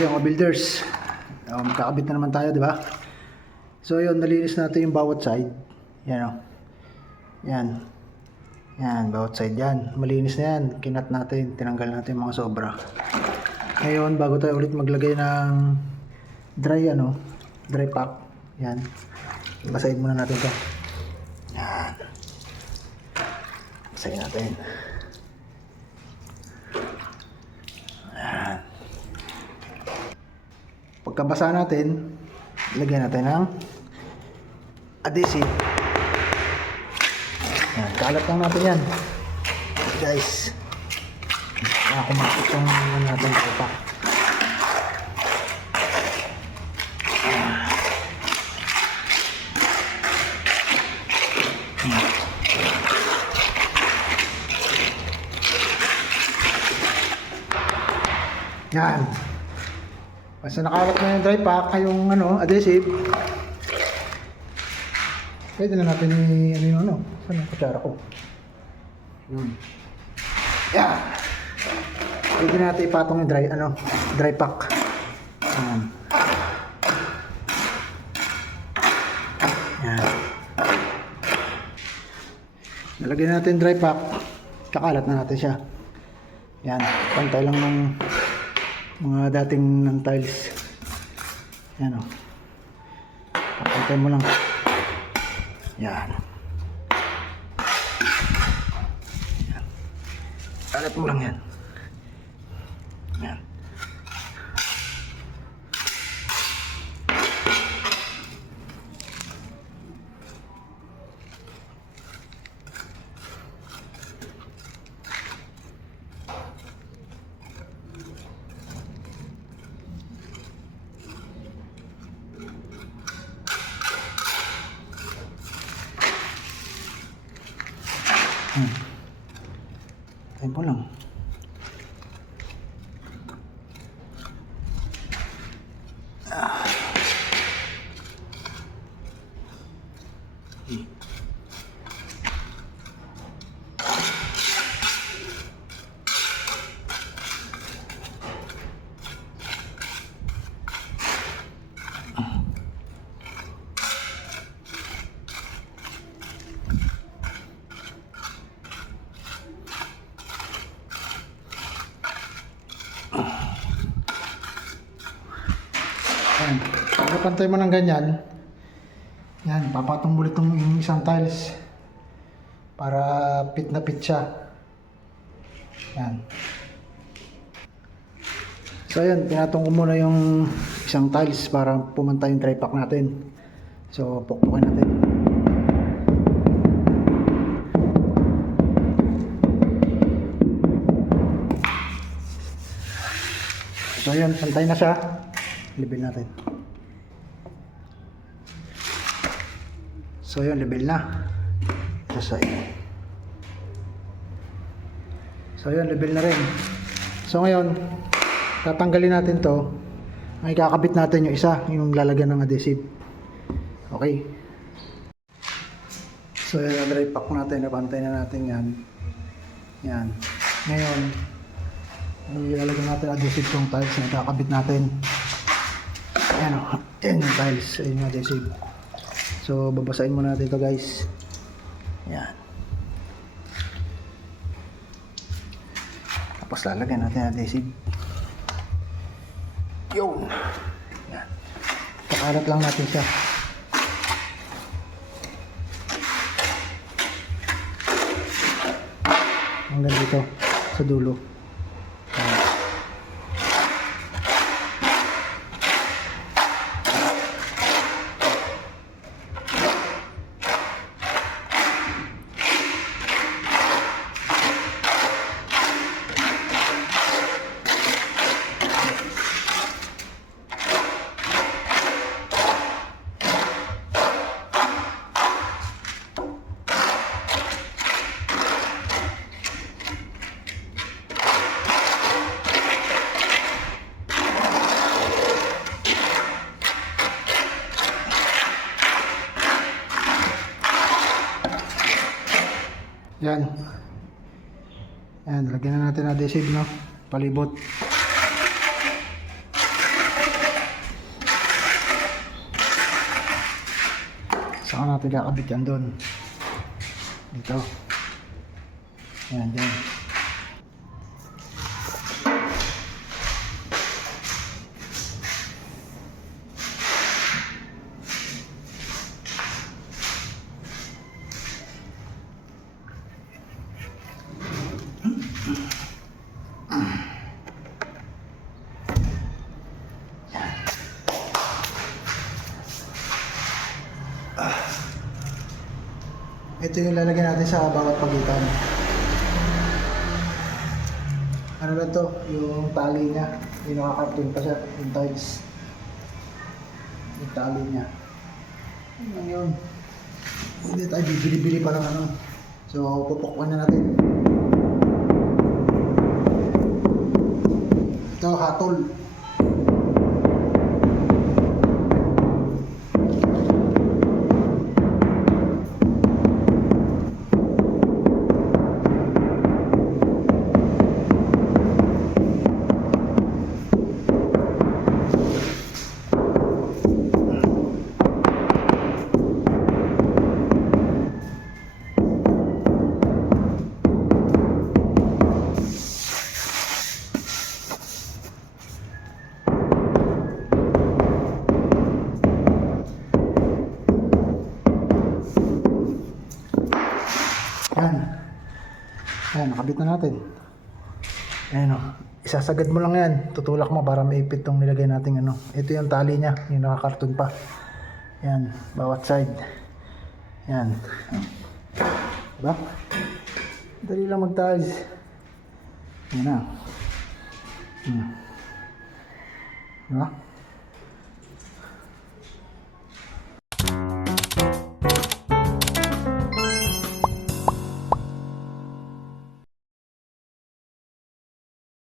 yung mga builders, magkakabit na naman tayo, di ba? So yun, nalinis natin yung bawat side. Yan o. Yan. Yan, bawat side yan. Malinis na yan. Kinat natin, tinanggal natin yung mga sobra. Ngayon, bago tayo ulit maglagay ng dry pack. Yan. Basahin muna natin to. Yan. Basahin natin. Yan. Pagkabasa natin, lagyan natin ng adhesive. Yan, kalat lang natin yan. Guys. Kumakit yung natin pa. Yan. Basta nakalat na yung dry pack, yung adhesive. Pwede na natin saan yung kutsara ko? Yun. Yan. Pwede natin ipatong yung dry pack. Yan. Yan. Nalagyan natin dry pack. Kakalat na natin siya. Yan. Pantay lang ng mga dating ng tiles. Yan o. Pantay mo lang. Yan. Yan. Kalat mo lang yan. Yan. Tempo lang. Yan. Pagpapantay mo ng ganyan, yan, papatong ulit yung isang tiles para pit na pit siya. Yan. So yan, pinatong ko muna yung isang tiles para pumantay yung dry pack natin. So pukpukin natin. So yan, pantay na siya. Level natin. So yun, level na. So yun, level na rin. So ngayon, tatanggalin natin to. Ang ikakabit natin yung isa, yung lalagyan ng adhesive. Okay. So yun, dry pack natin. Napantay na natin yan. Yan. Ngayon, ilalagyan natin adhesive tong tiles na ikakabit natin. Ayan o, ayan yung tiles, ayan yung adhesive. So babasahin muna natin ito guys. Ayan. Tapos lalagyan natin adhesive. Yun. Ayan. Kakalat lang natin siya. Hanggang dito sa dulo. Yan. Yan, lagyan na natin adhesive, no? Palibot. Saka natin kakabit yan doon. Dito. Ayan, dyan. Ito yung lalagyan natin sa bawat pagitan. Ano ba to? Yung tali niya. Yung nakakarton pa siya. Yung tiles. Yung tali niya. Ano lang yun? Hindi tayo bibili-bili pa ng ano. So, pupukwan na natin. Ito, hatol. Yan. Yan, nakabit na natin. Ayan o. Isasagad mo lang yan. Tutulak mo para maipit tong nilagay natin ano. Ito yung tali niya. Yung nakakarton pa. Yan. Bawat side. Yan. Diba? Dali lang mag-tiles. Yan na. Diba?